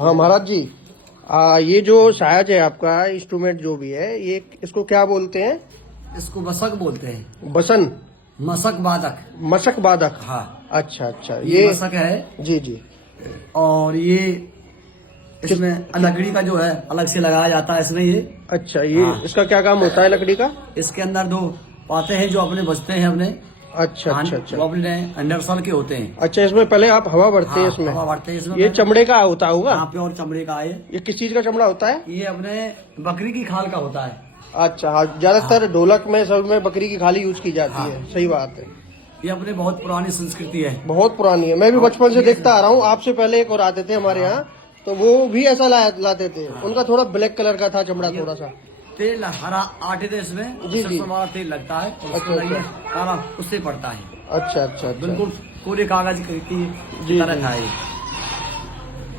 हाँ महाराज जी, ये जो साज है आपका इंस्ट्रूमेंट जो भी है, ये इसको क्या बोलते हैं? इसको मसक बोलते हैं। बसन, मसक बादक। मशक बादक। हाँ, अच्छा अच्छा, ये मसक है। जी जी। और ये इसमें लकड़ी का जो है अलग से लगाया जाता है इसमें ये। अच्छा, ये हाँ। इसका क्या काम होता है लकड़ी का? इसके अंदर दो पाते हैं जो अपने बजते हैं अपने। अच्छा अच्छा अच्छा। वो अपने अंडरसल के होते हैं। अच्छा, इसमें पहले आप हवा भरते हैं हाँ, इसमें? हवा भरते हैं इसमें। ये चमड़े का होता होगा? यहाँ पे और चमड़े का है। ये किस चीज का चमड़ा होता है? ये अपने बकरी की खाल का होता है। अच्छा हाँ, ज्यादातर ढोलक में सब में बकरी की खाली यूज की जाती है। सही बात है। ये अपने बहुत पुरानी संस्कृति है। बहुत पुरानी है, मैं भी बचपन से देखता आ रहा हूँ। आपसे पहले एक और आते थे हमारे यहाँ, तो वो भी ऐसा लाते थे। उनका थोड़ा ब्लैक कलर का था चमड़ा, थोड़ा सा तेल हरा आटे थे इसमें। जी जी। हमारा तेल लगता है और उसको अच्छा, लगाइए, काला उससे पड़ता है। अच्छा अच्छा अच्छा। बिल्कुल कोरे कागज की जी, तरह जी। था ये।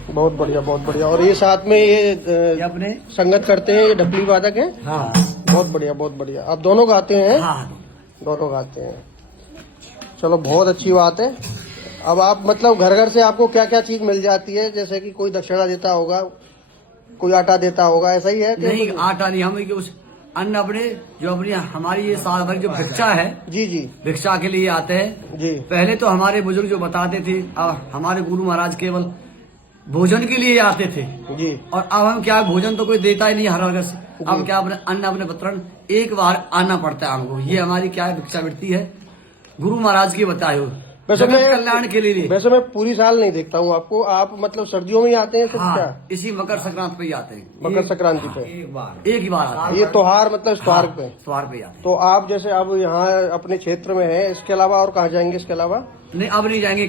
बहुत बढ़िया बहुत बढ़िया। और ये साथ में ये अपने संगत करते हैं, ये ढपली वादक है। हाँ बहुत बढ़िया बहुत बढ़िया। आप दोनों गाते हैं? हाँ, दोनों गाते हैं। चलो बहुत अच्छी बात है। अब आप मतलब घर घर से आपको क्या क्या चीज मिल जाती है? जैसे कि कोई दक्षिणा देता होगा, कोई आटा देता होगा, ऐसा ही है कि नहीं आटा नहीं, हम कि उस अन्न अपने जो अपनी हमारी ये साल भर जो भिक्षा है, जी जी भिक्षा के लिए आते हैं जी। पहले तो हमारे बुजुर्ग जो बताते थे, अब हमारे गुरु महाराज केवल भोजन के लिए आते थे जी। और अब हम क्या भोजन तो कोई देता ही नहीं हर वक्त से। अब क्या अपने अन्न अपने पत्रण एक बार आना पड़ता है हमको। ये हमारी क्या है भिक्षावृत्ति है गुरु महाराज की बताए हो, वैसे जगत कल्याण के लिए। वैसे मैं पूरी साल नहीं देखता हूँ आपको। आप मतलब सर्दियों में ही आते हैं सिर्फ? क्या हाँ, इसी मकर संक्रांति पे ही आते हैं। मकर संक्रांति पे? एक ही बार आते हैं। ये त्योहार मतलब त्योहार पे? त्योहार पे आते हैं। तो आप जैसे अब यहाँ अपने क्षेत्र में है, इसके अलावा और कहाँ जाएंगे इसके अलावा? नहीं अब नहीं जाएंगे,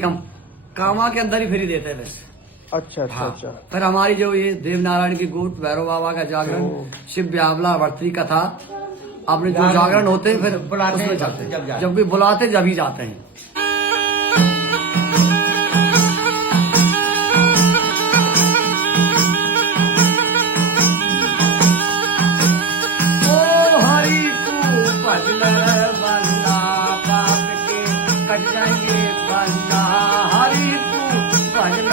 कामा के अंदर ही फ्री देते हैं बस। अच्छा अच्छा अच्छा। फिर हमारी जो ये देवनारायण की गोट, भैरव बाबा का जागरण, शिव ब्यावला वर्ती कथा, अपने जो जागरण होते हैं फिर उसमें जाते हैं। जब भी बुलाते जब ही जाते हैं। ओ हरि को भजन बंदा पाप के कट जाएंगे बंदा। हरि को भजन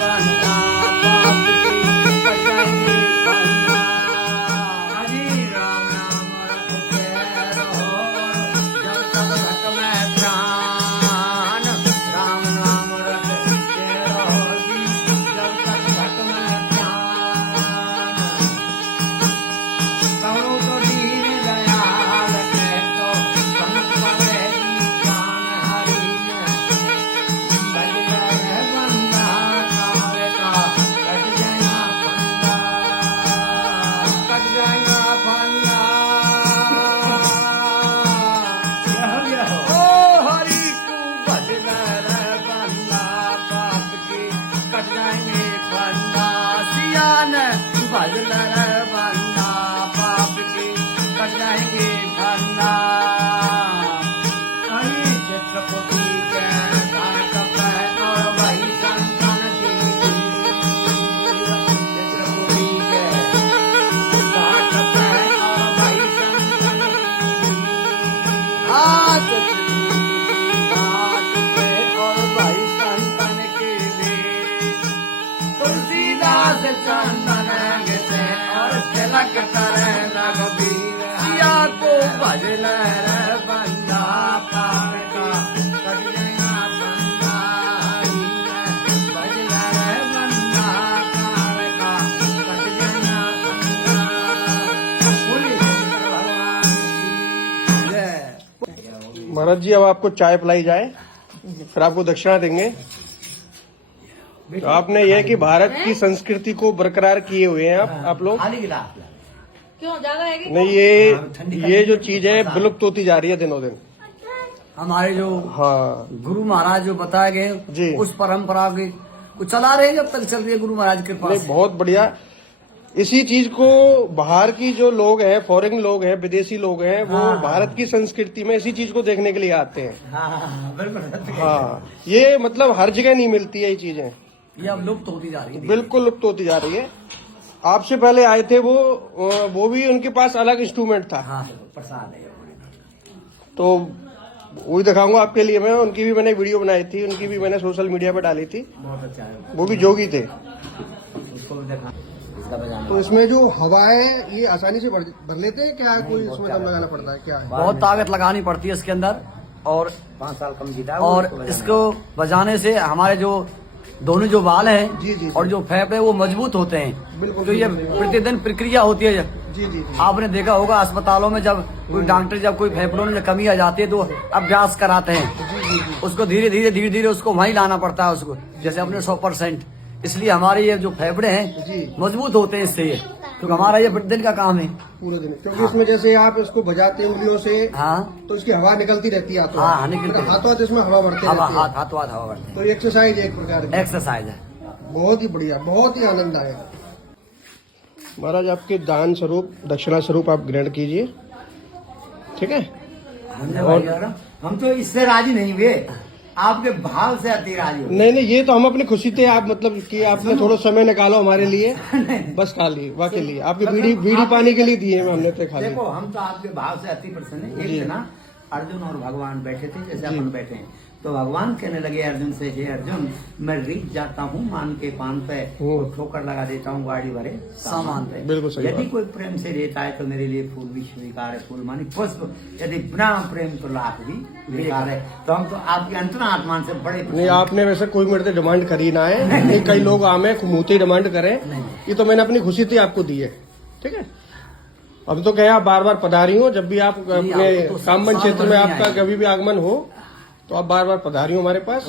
बंदा पाप के कट जाएंगे बंदा। हरि राम राम रटते रहो जब तक घट में प्राण। राम नाम रटते रहो जी जब तक घट में प्राण। करो तो दीन दयाल कहतो संत पवे दीवान हरि में। बजर बंदा कावे का कट जाएगा फंदा, कट जाएगा फंदा। ओ हरि को बजर बंदा पाप के कट जाएंगे फंदा। सियान बजर बंदा पाप के कट जाएंगे फंदा। हरि छत्रपति के घाट पे और भाई संतान की छत्रपति के घाट पे और भाई संतान की। हाथ घाट पे और भाई संतान के बीच तुलसीदास चंदन घसे और तिलक करे रघुबीर। सिया को भजन बंदा पाप का कट जाएगा बंदा। हरि में भजन बंदा पाप का कट जाएगा बंदा। बोलिए शंकर भगवान की जय। महाराज जी, अब आपको चाय पिलाई जाए, फिर आपको दक्षिणा देंगे। तो आपने यह कि भारत की संस्कृति को बरकरार किए हुए हैं आप लोग। खाली गिलास क्यों ज्यादा है कि नहीं, ये जो चीज है विलुप्त होती जा रही है दिनों दिन। हमारे जो हाँ गुरु महाराज जो बताए जी। गए उस परंपरा के को चला रहे हैं जब तक चल रही है गुरु महाराज के नहीं, पास। बहुत बढ़िया। इसी चीज को बाहर की जो लोग हैं, फॉरेन लोग हैं, विदेशी लोग हैं, वो भारत की संस्कृति में इसी चीज को देखने के लिए आते हैं। हाँ, ये मतलब हर जगह नहीं मिलती है ये चीजें। ये अब लुप्त होती जा रही है। बिल्कुल लुप्त होती जा रही है। आपसे पहले आए थे वो भी उनके पास अलग इंस्ट्रूमेंट था। हाँ, प्रसाद है। तो वही दिखाऊंगा आपके लिए मैं। उनकी भी मैंने वीडियो बनाई थी, उनकी भी मैंने सोशल मीडिया पर डाली थी। बहुत अच्छा है। वो भी जोगी थे। उसको भी देखा इसका बजाना। तो इसमें जो हवा है ये आसानी से भर लेते हैं क्या, कोई इसमें दम लगाना पड़ता है क्या है? बहुत ताकत लगानी पड़ती है इसके अंदर, और 5 साल कम जीता है और इसको बजाने से हमारे जो दोनों जो बाल जी, हैं जी, जी। और जो फेफड़े वो मजबूत होते हैं। बिल्कुल, तो ये बिल्कुल। प्रतिदिन प्रक्रिया होती है। जी जी जी। आपने देखा होगा अस्पतालों में जब कोई डॉक्टर जब कोई फेफड़ों में कमी आ जाती है तो अभ्यास कराते हैं, उसको धीरे धीरे उसको वहीं लाना पड़ता है उसको, जैसे अपने 100%। इसलिए हमारे ये जो फेफड़े हैं जी। मजबूत होते हैं इससे, ये क्योंकि हमारा ये प्रतिदिन का काम है। पूरे दिन, क्योंकि इसमें जैसे आप इसको बजाते हैं उंगलियों से हाँ तो इसकी हवा निकलती रहती है, हाँ, निकलती है। हाथों हाथ इसमें हवा भरते हवा रहते हैं। हाथों हाथ हवा बढ़ते तो एक्सरसाइज एक प्रकार की, हैं, एक्सरसाइज है। बहुत ही बढ़िया, बहुत ही आनंददायक। महाराज आपके दान स्वरूप दक्षिणा स्वरूप आप ग्रहण कीजिए, ठीक है। हम तो इससे राजी नहीं हुए, आपके भाव से अति राजी हुए। नहीं नहीं, ये तो हम अपनी खुशी थे, आप मतलब कि आपने थोड़ा समय निकालो हमारे लिए, बस खाली वाकई लिए आपकी बीड़ी पानी के लिए दिए हमने तो खाली। देखो हम तो आपके भाव से अति प्रसन्न है। एक ना अर्जुन और भगवान बैठे थे, जैसे अपन बैठे हैं, तो भगवान कहने लगे अर्जुन से, हे अर्जुन मैं रीत जाता हूँ मान के पान पे, और ठोकर लगा देता हूँ गाड़ी भरे सामान पे। बिल्कुल सही यदि बात। कोई प्रेम से देता है तो मेरे लिए फूल भी स्वीकार है, फूल मानी पुष्प, यदि बिना प्रेम तो लाख भी बेकार है। तो हम तो आपकी अंतरा आत्मा से बड़े नहीं, आपने वैसे कोई मेरे से डिमांड करी ना है, नहीं कई लोग आमे खुमूती डिमांड करें, ये तो मैंने अपनी खुशी थी आपको दी है, ठीक है। अब तो क्या आप बार बार पधारी हो, जब भी आप अपने आपको तो कामन क्षेत्र में साल भर नहीं आपका आएंगे। कभी भी आगमन हो तो आप बार बार पधारी हो हमारे पास।